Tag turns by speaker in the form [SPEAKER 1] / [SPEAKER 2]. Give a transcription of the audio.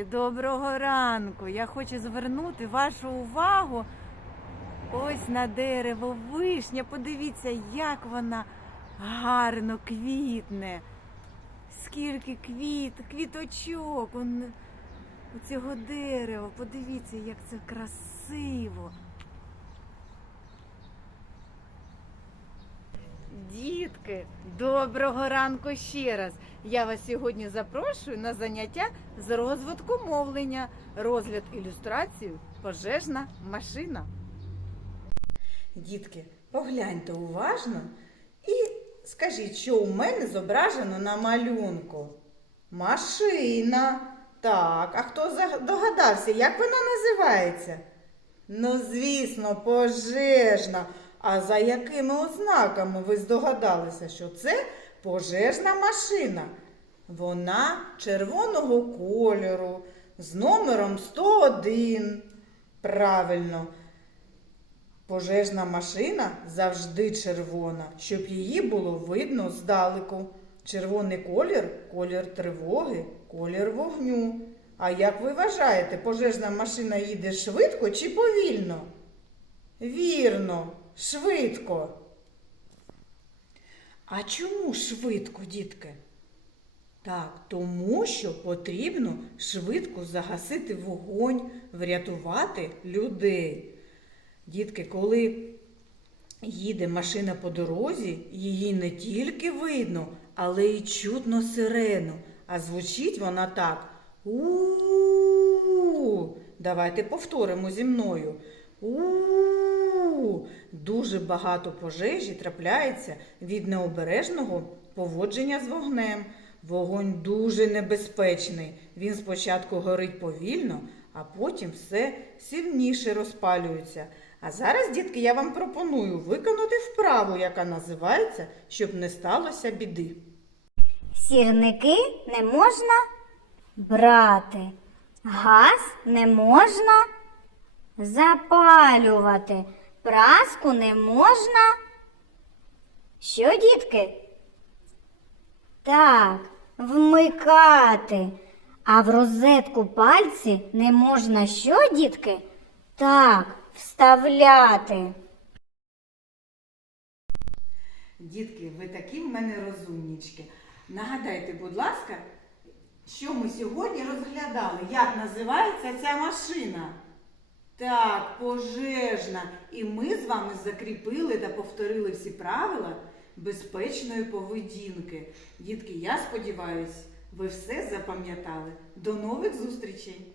[SPEAKER 1] Дітки, доброго ранку! Я хочу звернути вашу увагу ось на дерево вишня. Подивіться, як вона гарно квітне. Скільки квіт, квіточок у цього дерева. Подивіться, як це красиво. Дітки, доброго ранку ще раз. Я вас сьогодні запрошую на заняття з розвитку мовлення, розгляд ілюстрацію, пожежна машина.
[SPEAKER 2] Дітки, погляньте уважно і скажіть, що у мене зображено на малюнку. Машина. Так, а хто догадався, як вона називається? Ну, звісно, пожежна. А за якими ознаками ви здогадалися, що це пожежна машина? Вона червоного кольору з номером 101. Правильно. Пожежна машина завжди червона, щоб її було видно здалеку. Червоний колір колір тривоги, колір вогню. А як ви вважаєте, пожежна машина їде швидко чи повільно? Вірно, швидко. А чому швидко, дітки? Так, тому що потрібно швидко загасити вогонь, врятувати людей. Дітки, коли їде машина по дорозі, її не тільки видно, але й чутно сирену. А звучить вона так. У. Давайте повторимо зі мною. У. Дуже багато пожежі трапляється від необережного поводження з вогнем. Вогонь дуже небезпечний. Він спочатку горить повільно, а потім все сильніше розпалюється. А зараз, дітки, я вам пропоную виконати вправу, яка називається, щоб не сталося біди.
[SPEAKER 3] Сірники не можна брати, газ не можна запалювати, праску не можна. Що, дітки? Так, вмикати. А в розетку пальці не можна що, дітки? Так, вставляти.
[SPEAKER 2] Дітки, ви такі в мене розумнічки. Нагадайте, будь ласка, що ми сьогодні розглядали? Як називається ця машина? Так, пожежна. І ми з вами закріпили та повторили всі правила безпечної поведінки. Дітки, я сподіваюся, ви все запам'ятали. До нових зустрічей!